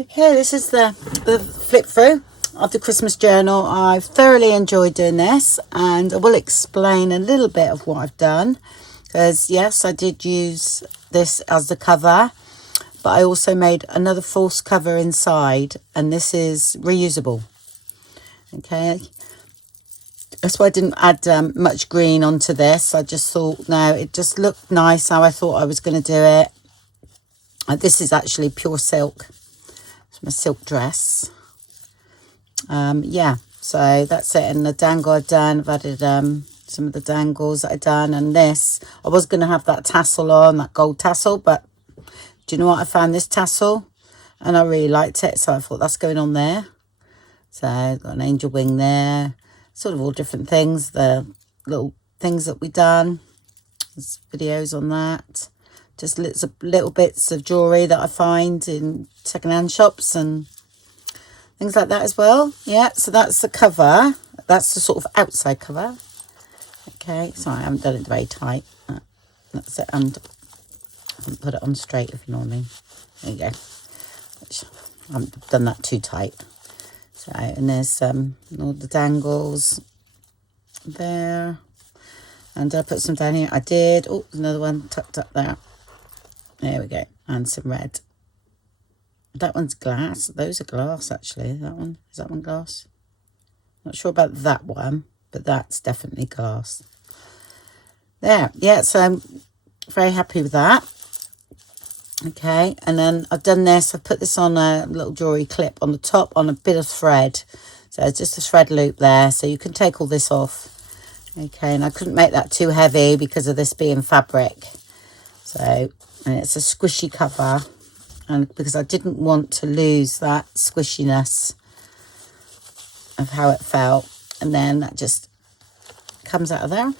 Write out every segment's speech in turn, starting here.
Okay, this is the flip through of the Christmas journal. I've thoroughly enjoyed doing this, and I will explain a little bit of what I've done, because yes, I did use this as the cover, but I also made another false cover inside, and this is reusable. Okay, that's why I didn't add much green onto this. I just thought, no, it just looked nice how I thought I was going to do it. This is actually pure silk. It's my silk dress. Yeah, so that's it. And the dangle I've done, I've added some of the dangles that I've done. And this, I was going to have that tassel on, that gold tassel, but do you know what? I found this tassel and I really liked it, so I thought that's going on there. So I've got an angel wing there, sort of all different things, the little things that we've done. There's videos on that. Just little bits of jewellery that I find in secondhand shops and things like that as well. Yeah, so that's the cover. That's the sort of outside cover. Okay, sorry, I haven't done it very tight. That's it, and I haven't put it on straight, if you know what I mean. There you go. I haven't done that too tight. So, and there's all the dangles there. And I put some down here. I did. Oh, another one tucked up there. There we go. And some red. That one's glass. Those are glass, actually. That one. Is that one glass? Not sure about that one, but that's definitely glass. There. Yeah, so I'm very happy with that. Okay. And then I've done this. I've put this on a little jewellery clip on the top on a bit of thread. So it's just a thread loop there. So you can take all this off. Okay. And I couldn't make that too heavy because of this being fabric. So... and it's a squishy cover, and because I didn't want to lose that squishiness of how it felt. And then that just comes out of there,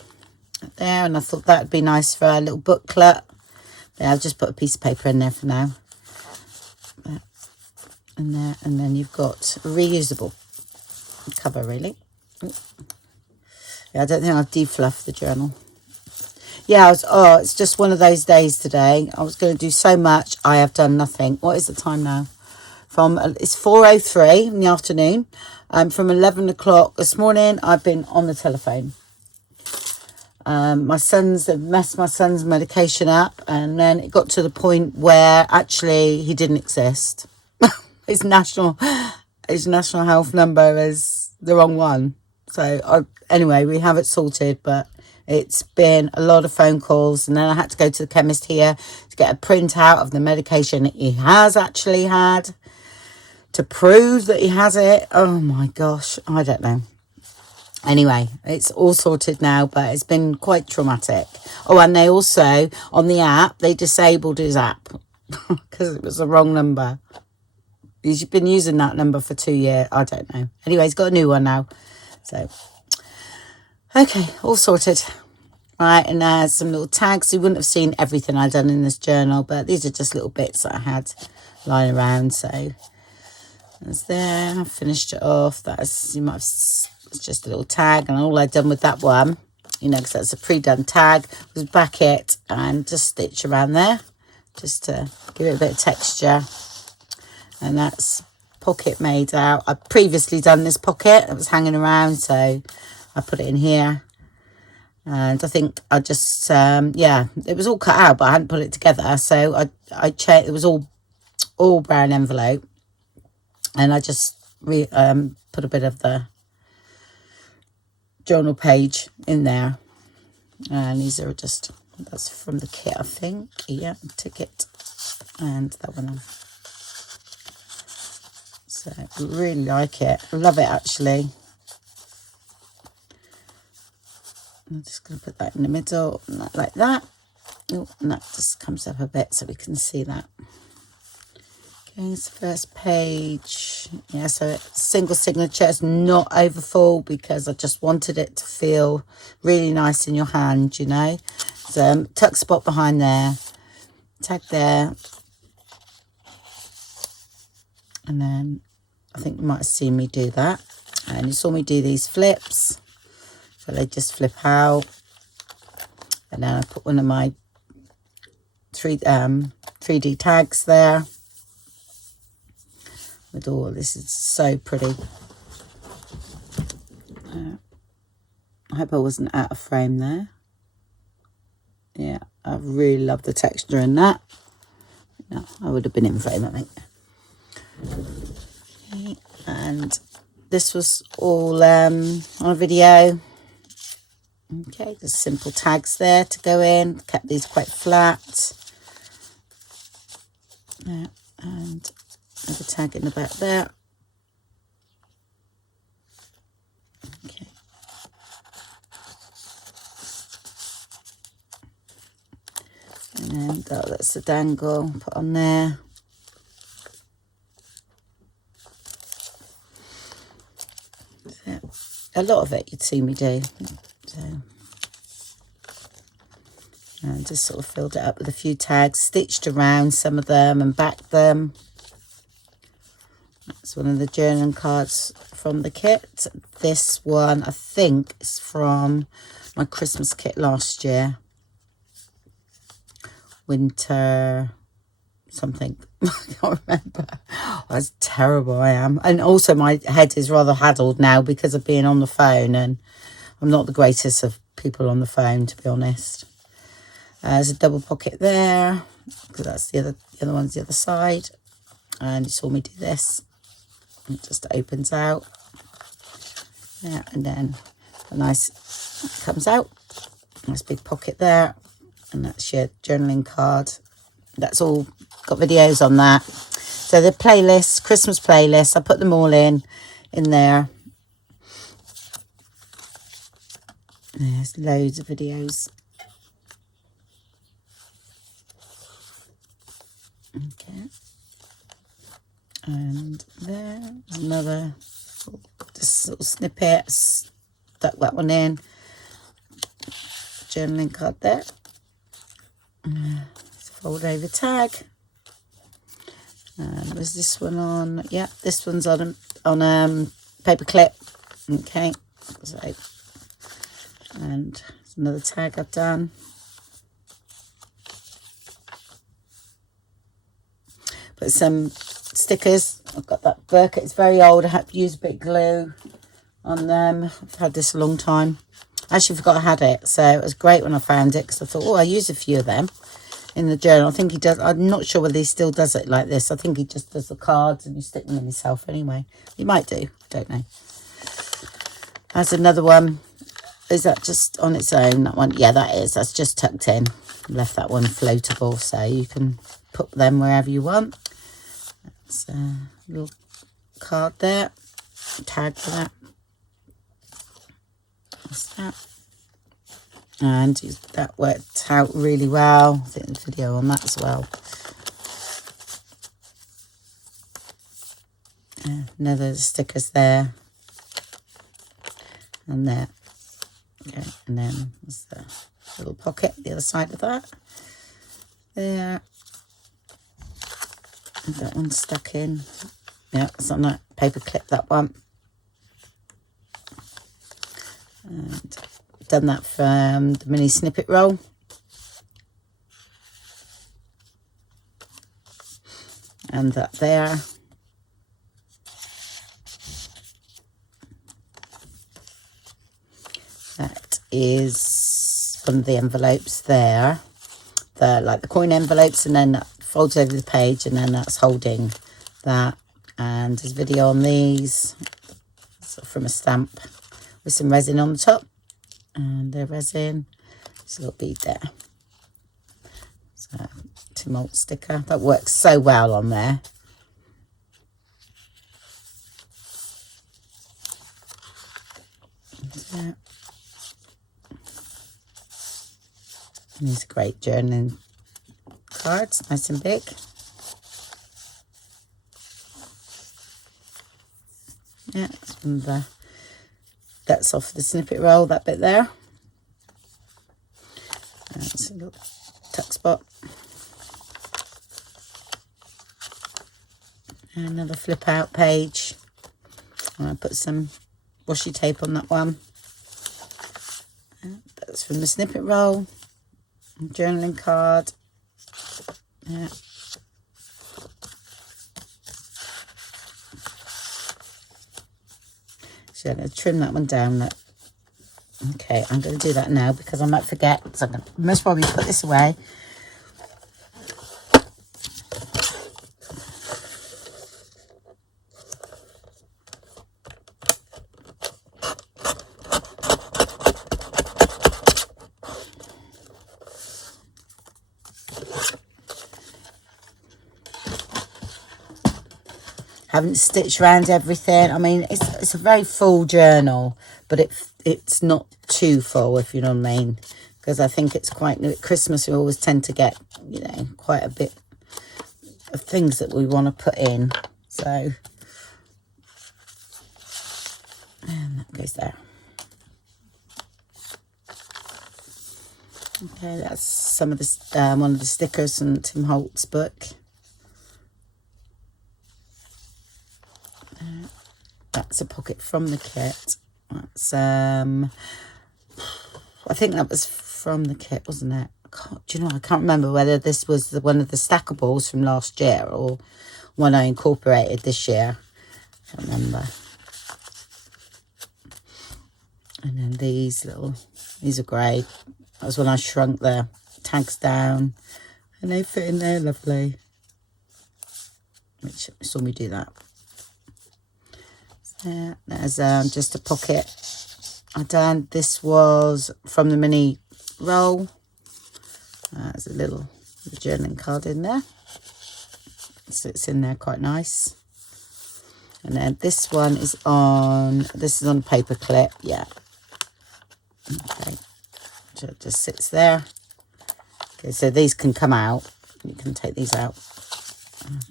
and I thought that would be nice for a little booklet. Yeah, I'll just put a piece of paper in there for now. And there, and then you've got a reusable cover, really. Yeah, I don't think I've defluffed the journal. Yeah, it's just one of those days today. I was going to do so much. I have done nothing. What is the time now? It's 4:03 in the afternoon. From 11 o'clock this morning, I've been on the telephone. They've messed my son's medication up, and then it got to the point where actually he didn't exist. His national health number is the wrong one. So anyway, we have it sorted, but it's been a lot of phone calls, and then I had to go to the chemist here to get a printout of the medication he has actually had to prove that he has it. Oh my gosh, I don't know. Anyway, it's all sorted now, but it's been quite traumatic. Oh, and they also, on the app, they disabled his app because it was the wrong number. He's been using that number for 2 years. I don't know. Anyway, he's got a new one now. So... okay, all sorted. Right, and there's some little tags. You wouldn't have seen everything I've done in this journal, but these are just little bits that I had lying around. So that's there. I finished it off. It's just a little tag, and all I've done with that one, because that's a pre-done tag, was back it and just stitch around there, just to give it a bit of texture. And that's pocket made out. I've previously done this pocket. It was hanging around, so I put it in here, and I think I just it was all cut out, but I hadn't put it together, so I checked. It was all brown envelope, and I just put a bit of the journal page in there, and these are that's from the kit, I think. Yeah, ticket and that one on. So I really like it. I love it, actually. I'm just going to put that in the middle, like that. Oh, and that just comes up a bit so we can see that. Okay, it's the first page. Yeah, so it's single signature. It's not overfull because I just wanted it to feel really nice in your hand, So tuck spot behind there, tag there. And then I think you might have seen me do that. And you saw me do these flips. So they just flip out, and then I put one of my 3D tags there, with all this. Is so pretty. I hope I wasn't out of frame there. Yeah, I really love the texture in that. No, I would have been in frame, I think. Okay, and this was all on a video. Okay, there's simple tags there to go in. Kept these quite flat. Yeah, and another tag in the back there. Okay. And then that's the dangle put on there. So, a lot of it you'd see me do. So, and just sort of filled it up with a few tags, stitched around some of them and backed them. That's one of the journaling cards from the kit. This one I think is from my Christmas kit last year. Winter something. I can't remember. That's terrible, I am. And also my head is rather addled now because of being on the phone, and I'm not the greatest of people on the phone, to be honest. There's a double pocket there because that's the other one's the other side. And you saw me do this. It just opens out. Yeah, and then a nice comes out. Nice big pocket there. And that's your journaling card. That's all got videos on that. So the playlist, Christmas playlist, I put them all in there. There's loads of videos. Okay. And there's another just little snippets. Stuck that one in. Journaling card there. Fold over tag. Was this one on? Yeah, this one's on paper clip. Okay, so, and there's another tag I've done. Put some stickers. I've got that bucket. It's very old. I had to use a bit of glue on them. I've had this a long time. I actually forgot I had it, so it was great when I found it because I thought, oh, I used a few of them in the journal. I think he does. I'm not sure whether he still does it like this. I think he just does the cards and you stick them in yourself anyway. He might do. I don't know. There's another one. Is that just on its own? That one? Yeah, that is. That's just tucked in. Left that one floatable, so you can put them wherever you want. That's a little card there. Tag for that. That's that. And that worked out really well. I think there's a video on that as well. Another stickers there. And there. Okay, and then there's the little pocket, the other side of that. There. And that one stuck in. Yeah, it's on that paper clip, that one. And done that from the mini snippet roll. And that there. That is one of the envelopes there. Like the coin envelopes, and then that folds over the page, and then that's holding that. And there's a video on these from a stamp with some resin on the top. And the resin, there's a little bead there. So, 2 sticker. That works so well on there. So, these are great journaling cards, nice and big. Yeah, that's one of the, that's off the snippet roll, that bit there. And it's a little tuck spot. And another flip out page. And I put some washi tape on that one. And that's from the snippet roll. Journaling card. Yeah. Actually, I'm going to trim that one down. Look. Okay, I'm going to do that now because I might forget. So I'm going to most probably put this away. Haven't stitched around everything. I mean, it's a very full journal, but it's not too full, if you know what I mean. Because I think it's quite, at Christmas we always tend to get, you know, quite a bit of things that we want to put in. So, and that goes there. Okay, that's some of the one of the stickers from Tim Holt's book. That's a pocket from the kit. That's I think that was from the kit, wasn't it? Do you know, I can't remember whether this was one of the stackables from last year or one I incorporated this year. I can't remember. And then these are great. That was when I shrunk the tags down and they fit in there lovely. Which saw me do that. Yeah, there's just a pocket I done. This was from the mini roll. There's a little journaling card in there. So it's in there quite nice. And then this one is on a paper clip. Yeah. Okay. So it just sits there. Okay, so these can come out. You can take these out.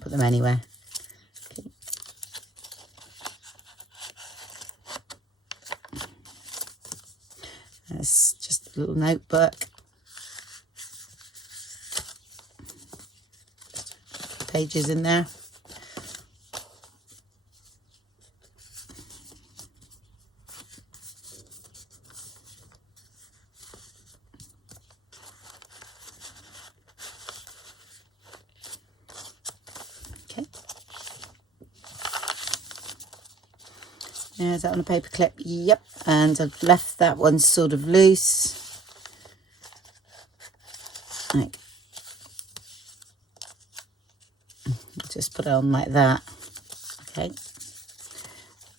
Put them anywhere. It's just a little notebook. Pages in there. Okay. Is that on a paper clip? Yep. And I've left that one sort of loose. Like, just put it on like that. Okay.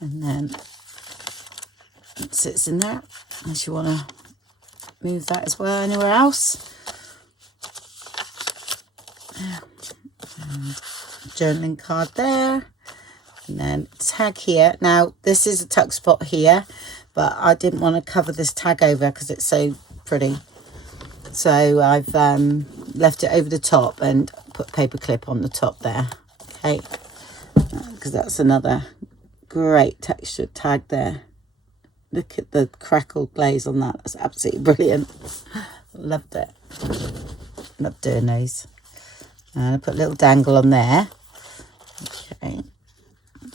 And then it sits in there. Unless you want to move that as well anywhere else. And journaling card there. And then tag here. Now, this is a tuck spot here, but I didn't want to cover this tag over because it's so pretty. So I've left it over the top and put paper clip on the top there. Okay, because that's another great textured tag there. Look at the crackled glaze on that. That's absolutely brilliant. Loved it. Love doing those. And I put a little dangle on there. Okay.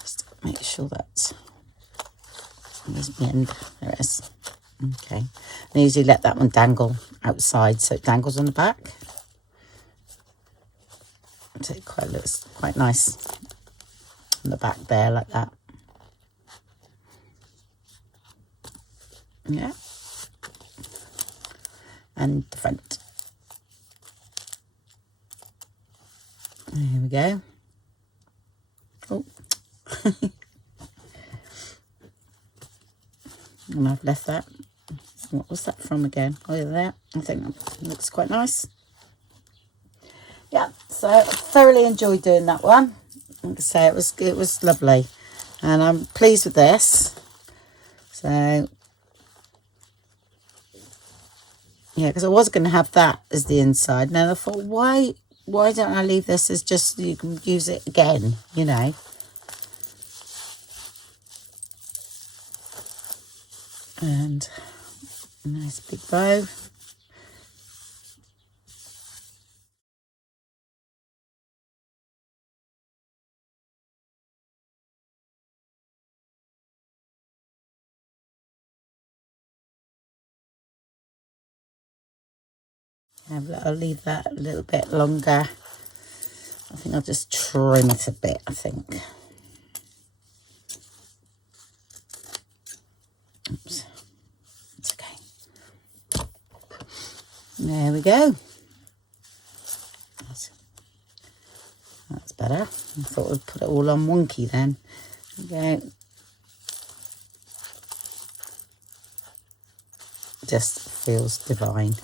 Just make sure that there's the end. There it is. Okay. I usually let that one dangle outside so it dangles on the back. So it looks quite nice on the back there like that. Yeah. And the front. Here we go. Oh. And I've left that. What was that from again? Oh, yeah, there. I think that looks quite nice. Yeah, so I thoroughly enjoyed doing that one. Like I say, it was lovely. And I'm pleased with this. So, yeah, because I was going to have that as the inside. And then I thought, why don't I leave this as just, you can use it again, you know. And a nice big bow. I'll leave that a little bit longer. I think I'll just trim it a bit, I think. There we go. That's better. I thought we'd put it all on wonky then. There we go. Just feels divine.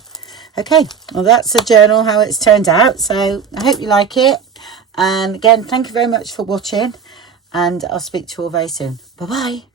Okay, well that's the journal, how it's turned out. So I hope you like it. And again, thank you very much for watching. And I'll speak to you all very soon. Bye-bye.